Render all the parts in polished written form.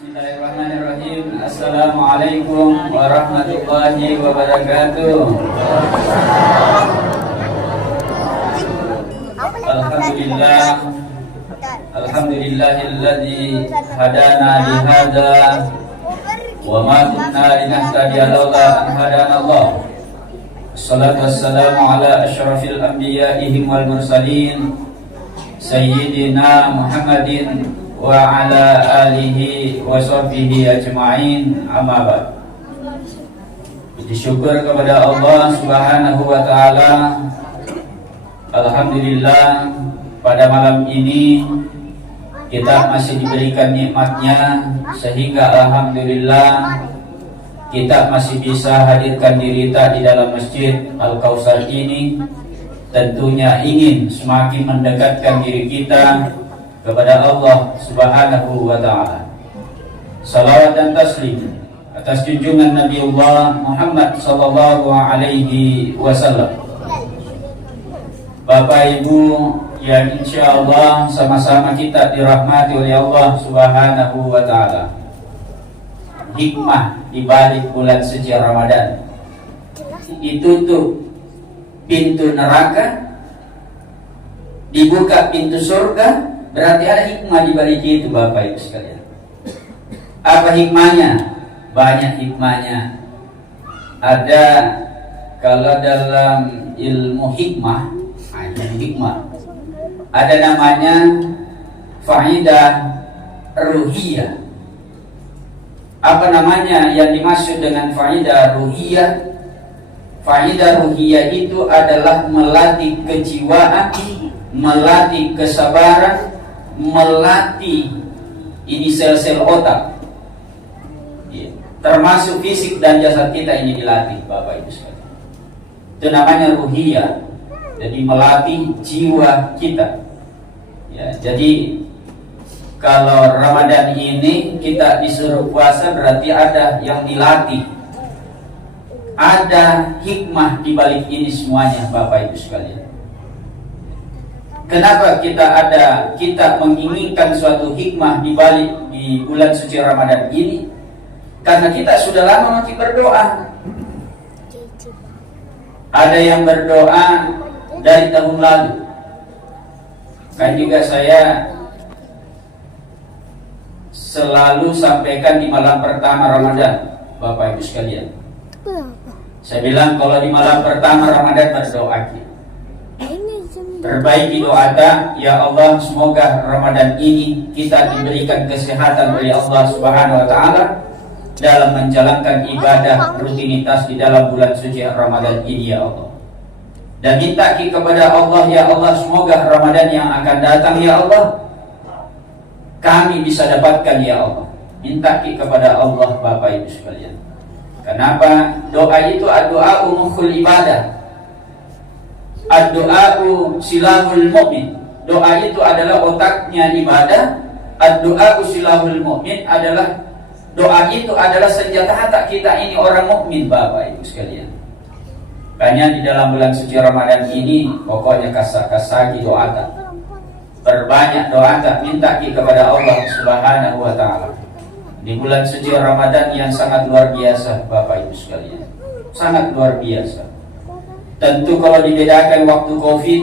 Bismillahirrahmanirrahim. Assalamualaikum warahmatullahi wabarakatuh. Alhamdulillah, alhamdulillahilladzi hadana li hadza wa ma kunna linahtadiya laula an hadana Allah. Wassalatu wassalamu ala asyrafil anbiya'i wal mursalin sayyidina Muhammadin wa ala alihi wa sahbihi ajma'in, amma ba'd. Puji syukur kepada Allah Subhanahu wa taala. Alhamdulillah, pada malam ini kita masih diberikan nikmatnya sehingga alhamdulillah kita masih bisa hadirkan diri kita di dalam Masjid Al-Kautsar ini. Tentunya ingin semakin mendekatkan diri kita kepada Allah Subhanahu wa ta'ala. Salawat dan taslim atas junjungan Nabiullah Muhammad sallallahu alaihi wasallam. Bapak Ibu yang insyaallah sama-sama kita dirahmati oleh Allah Subhanahu wa ta'ala. Hikmah di balik bulan suci Ramadan. Ditutup pintu neraka, dibuka pintu surga, berarti ada hikmah di balik itu, Bapak Ibu sekalian. Apa hikmahnya? Banyak hikmahnya. Ada, kalau dalam ilmu hikmah, ada namanya faidah ruhiyah. Apa namanya yang dimaksud dengan faidah ruhiyah? Faidah ruhiyah itu adalah melatih kejiwaan, melatih kesabaran, melatih ini sel-sel otak, ya, termasuk fisik dan jasad kita ini dilatih, Bapak Ibu sekalian. Itu namanya ruhiyah. Jadi melatih jiwa kita. Ya, jadi kalau Ramadan ini kita disuruh puasa berarti ada yang dilatih. Ada hikmah di balik ini semuanya, Bapak Ibu sekalian. Kenapa kita menginginkan suatu hikmah di balik di bulan suci Ramadan ini? Karena kita sudah lama masih berdoa. Ada yang berdoa dari tahun lalu. Kan juga saya selalu sampaikan di malam pertama Ramadan, Bapak Ibu sekalian. Saya bilang kalau di malam pertama Ramadan berdoa kita. Perbaiki doa kita, ya Allah, semoga Ramadan ini kita diberikan kesehatan oleh Allah Subhanahu wa taala dalam menjalankan ibadah rutinitas di dalam bulan suci Ramadan ini, ya Allah. Dan minta kepada Allah, ya Allah, semoga Ramadan yang akan datang, ya Allah, kami bisa dapatkan, ya Allah. Minta kepada Allah, Bapak Ibu sekalian. Kenapa? Doa itu doa mukhul ibadah. Ad-du'a'u silahul mu'min. Doa itu adalah otaknya ibadah. Ad-du'a'u silahul mu'min adalah, doa itu adalah senjata hati kita ini orang mukmin, Bapak Ibu sekalian. Makanya di dalam bulan suci Ramadan ini pokoknya kasaki doa tak. Berbanyak doa tak, minta kepada Allah Subhanahu wa ta'ala. Di bulan suci Ramadan yang sangat luar biasa, Bapak Ibu sekalian. Sangat luar biasa. Tentu kalau dibedakan waktu Covid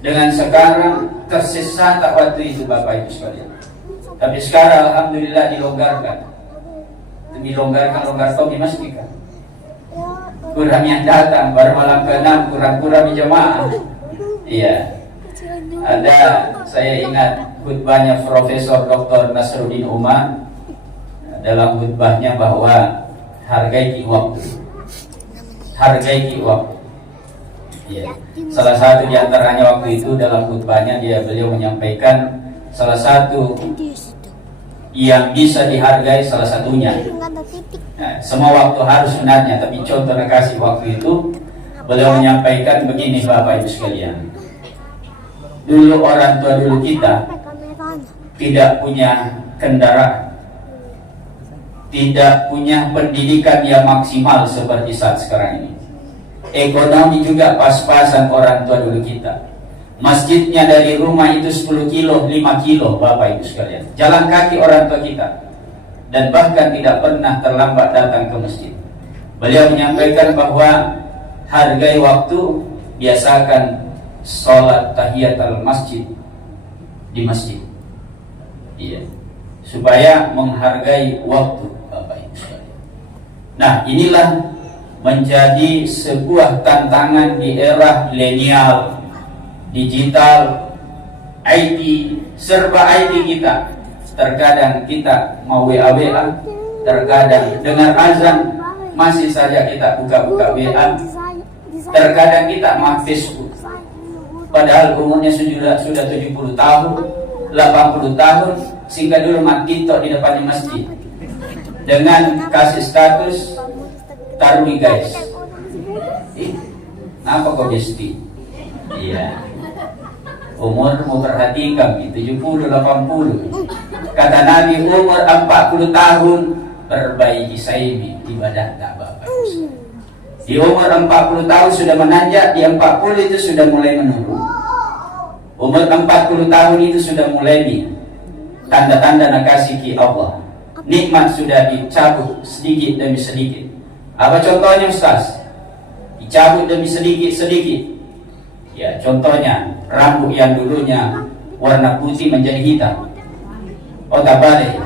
dengan sekarang, tersesat waktu itu, Bapak Ibu sekalian. Tapi sekarang alhamdulillah dilonggarkan. Longgar topi masjid kan. Kurang yang datang, baru malam ke-6 kurang-kurang jemaah. Iya. Ada, saya ingat khutbahnya Profesor Dr. Nasruddin Umar. Dalam khutbahnya bahwa hargai waktu. Hargai waktu. Ya. Salah satu di antaranya waktu itu dalam khutbahnya beliau menyampaikan salah satu yang bisa dihargai salah satunya. Nah, semua waktu harus sebenarnya, tapi contoh kasih waktu itu beliau menyampaikan begini, Bapak Ibu sekalian. Dulu orang tua dulu kita tidak punya kendaraan, tidak punya pendidikan yang maksimal seperti saat sekarang ini. Ekonomi juga pas-pasan orang tua dulu kita. Masjidnya dari rumah itu 10 kilo, 5 kilo, Bapak Ibu sekalian. Jalan kaki orang tua kita. dan bahkan tidak pernah terlambat datang ke masjid. Beliau menyampaikan bahwa hargai waktu, biasakan sholat tahiyatul masjid di masjid. Iya, supaya menghargai waktu, Bapak Ibu sekalian. Nah, inilah menjadi sebuah tantangan di era milenial, digital, IT, serba IT kita. Terkadang kita mau WA-WA, terkadang dengar azan masih saja kita buka-buka WA, terkadang kita mau Facebook. Padahal umurnya sudah 70 tahun, 80 tahun, sehingga dulu mati TikTok di depannya masjid dengan kasih status tarwi guys. Kenapa kok gesti? Iya. Umur mau perhatikan 70, 80. Kata Nabi, umur 40 tahun perbaiki sahibi, ibadah tak Bapak. Di umur 40 tahun sudah menanjak, di 40 itu sudah mulai menurun. Umur 40 tahun itu sudah mulai nih tanda-tanda nakasih ki Allah. Nikmat sudah dicabut sedikit demi sedikit. Apa contohnya Ustaz? Dicabut demi sedikit-sedikit. Ya, contohnya rambut yang dulunya warna putih menjadi hitam. Oh, tak balik.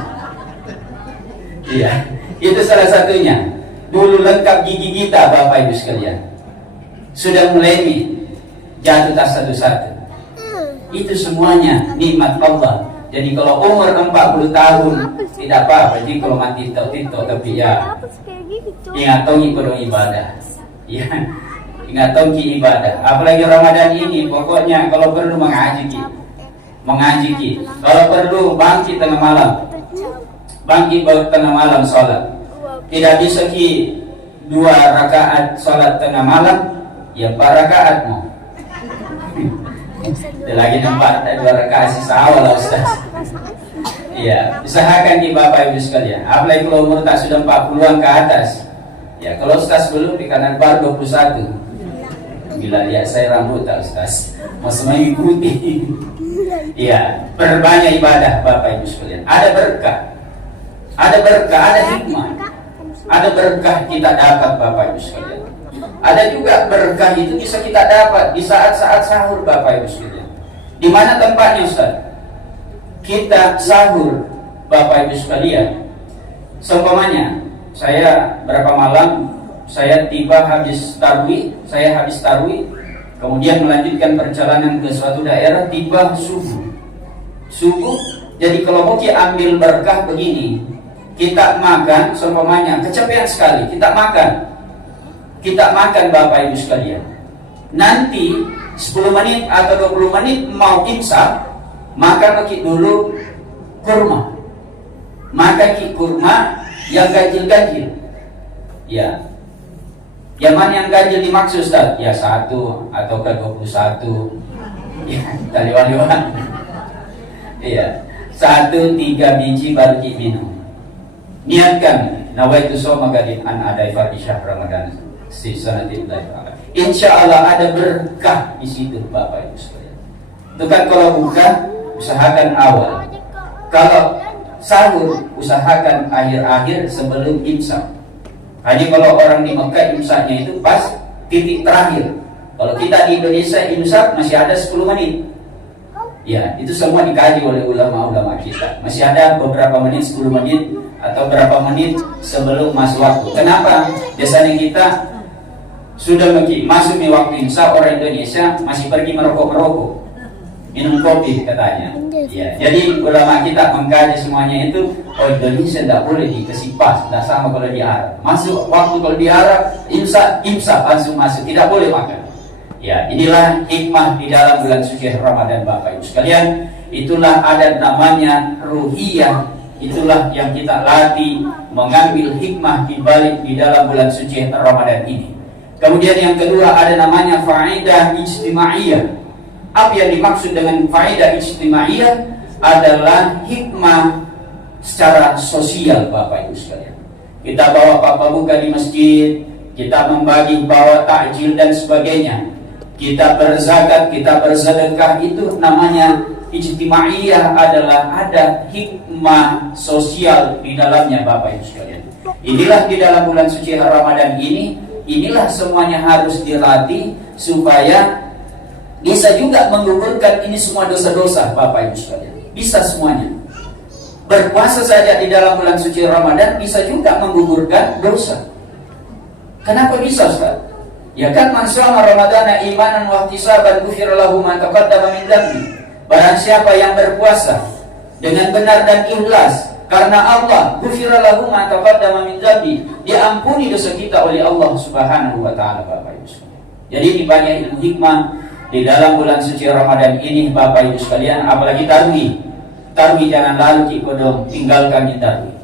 Iya, itu salah satunya. Dulu lengkap gigi kita, Bapak Ibu sekalian. Sudah mulai nih jatuh tas satu-satu. Itu semuanya nikmat Allah. Jadi kalau umur 40 tahun tidak apa-apa. Jadi kalau mati TikTok, tapi ya ingat tongi perlu ibadah. Ya, ingat tongi ibadah. Apalagi Ramadan ini, pokoknya kalau perlu mengaji ki. Kalau perlu bangkit tengah malam. Bangkit tengah malam sholat. Tidak bisa ki 2 rakaat sholat tengah malam, ya 4 rakaat mau. Lagi 2 rakaat sisa awal lah Ustaz. Iya, usahakan di Bapak Ibu sekalian. Apalagi kalau umur tak sudah 40-an ke atas. Ya, kalau Ustaz belum di kanan bar 21. Bila lihat saya rambut tak Ustaz, masih mengikuti. Iya, perbanyak ibadah Bapak Ibu sekalian. Ada berkah, ada hikmah, ada berkah kita dapat Bapak Ibu sekalian. Ada juga berkah itu bisa kita dapat di saat-saat sahur Bapak Ibu sekalian. Di mana tempatnya Ustaz? Kita sahur Bapak Ibu sekalian. Seumpamanya saya berapa malam saya tiba habis tarwi, kemudian melanjutkan perjalanan ke suatu daerah, tiba subuh. Jadi kalau mau kita ambil berkah begini, kita makan, seumpamanya kecapean sekali, kita makan Bapak Ibu sekalian. Nanti 10 menit atau 20 menit mau imsak, makan dulu kurma. Makan kurma yang ganjil-ganjil. Ya. Yang mana yang ganjil dimaksud Ustaz? Ya 1 atau ke 21. Ya, kita lewat-lewat. Iya. 1, 3 biji baru minum. Niatkan nawaitu shoma gadin an adai fardhi syahr Ramadan sisanatillah ta'ala. Insyaallah ada berkah di situ Bapak Ibu sekalian. Itu kan kalau buka usahakan awal. Kalau sahur usahakan akhir-akhir sebelum imsak. Hanya kalau orang di Mekah imsaknya itu pas titik terakhir. Kalau kita di Indonesia imsak masih ada 10 menit. Ya, itu semua dikaji oleh ulama-ulama kita. Masih ada beberapa menit, 10 menit atau berapa menit sebelum masuk waktu. Kenapa? Biasanya kita sudah masuk di waktu imsak, orang Indonesia masih pergi merokok, minum kopi katanya. Ya, jadi ulama kita mengkaji semuanya itu. Oh, Indonesia tidak boleh dikasih pas, tidak sama kalau di Arab. Masuk waktu kalau di Arab imsak langsung masuk, tidak boleh makan. Ya, inilah hikmah di dalam bulan suci Ramadan Bapak Ibu sekalian. Itulah ada namanya ruhiyah. Itulah yang kita latih mengambil hikmah di balik di dalam bulan suci Ramadan ini. Kemudian yang kedua ada namanya faedah ijtimaiyah. Apa yang dimaksud dengan faedah ijtimaiyah adalah hikmah secara sosial Bapak Ibu sekalian. Kita bawa papa buka di masjid, kita membagi bawa takjil dan sebagainya. Kita berzakat, kita bersedekah, itu namanya ijtimaiyah adalah ada hikmah sosial di dalamnya Bapak Ibu sekalian. Inilah di dalam bulan suci Ramadan ini, inilah semuanya harus dilatih supaya bisa juga menggugurkan ini semua dosa-dosa Bapak Ibu sekalian. Bisa semuanya. Berpuasa saja di dalam bulan suci Ramadan bisa juga menggugurkan dosa. Kenapa bisa, Ustaz? Ya kan, man shoma ramadhana imanan wa ihtisaban ghufira lahu ma taqaddama min dhanbi. Barang siapa yang berpuasa dengan benar dan ikhlas karena Allah, ghufira lahu ma taqaddama min dhanbi, diampuni dosa kita oleh Allah Subhanahu wa taala Bapak Ibu sekalian. Jadi ini banyak ilmu hikmah di dalam bulan suci Ramadan ini Bapak Ibu sekalian, apalagi tarawih. Tarawih jangan lalu Ki Kodong, tinggalkan di tarawih.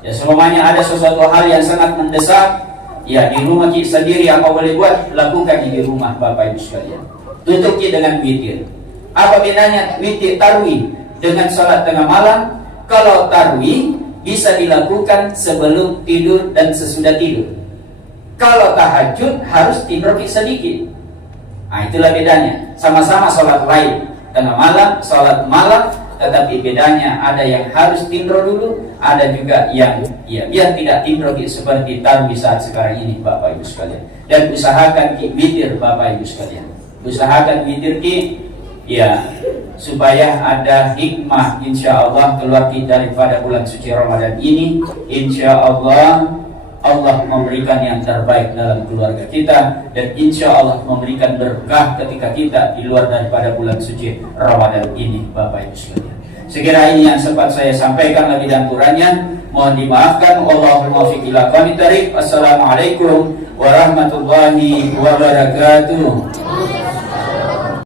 Ya, semuanya ada sesuatu hal yang sangat mendesak, ya di rumah Ki sendiri apa boleh buat, lakukan di rumah Bapak Ibu sekalian. Tutup Ki dengan witir. Apa bedanya witir tarawih dengan salat tengah malam? Kalau tarawih bisa dilakukan sebelum tidur dan sesudah tidur. Kalau tahajud harus tidur sedikit. Nah, itulah bedanya. Sama-sama salat lain tengah malam, salat malam, tetapi bedanya ada yang harus tidur dulu, ada juga yang ya biar tidak tidur seperti tarawih saat sekarang ini Bapak Ibu sekalian. Dan usahakan Ki witir Bapak Ibu sekalian. Usahakan witir Ki, ya supaya ada hikmah insya Allah keluar daripada bulan suci Ramadan ini. Insya Allah Allah memberikan yang terbaik dalam keluarga kita, dan insya Allah memberikan berkah ketika kita di luar daripada bulan suci Ramadan ini Bapak Ibu sekalian. Sekira ini yang sempat saya sampaikan, lebih dan kurangnya mohon dimaafkan. Wallahul muwaffiq ila aqwamit thoriq. Assalamualaikum warahmatullahi wabarakatuh.